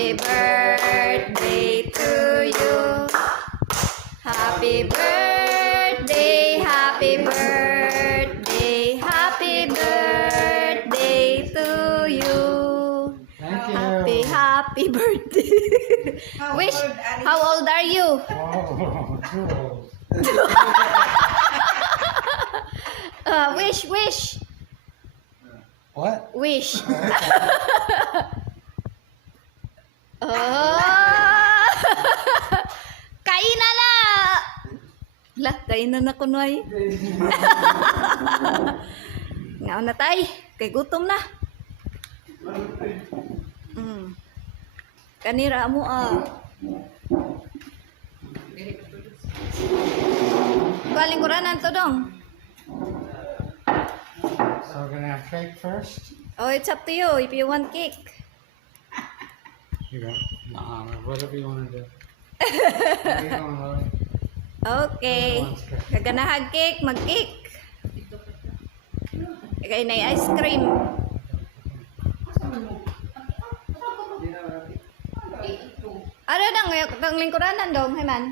Happy birthday to you. Happy birthday, happy birthday, happy birthday to you. Thank you. Happy birthday. Wish, how old are you? Oh, too old. Wish. What? Wish. Oh. Kain na na. Lah, kain na kunoy. Ngaon na tay, kay gutom na. Kanira mo Galing kuranan to dong. So we're gonna have cake first? Oh, it's up to you if you want cake. You go. Nah, whatever you want to do. Where you going, Lily? Okay. Kaganahag cake, mag-cake. Kaya na ice cream. Ano dong, yung lingkuranan dong, Hayman?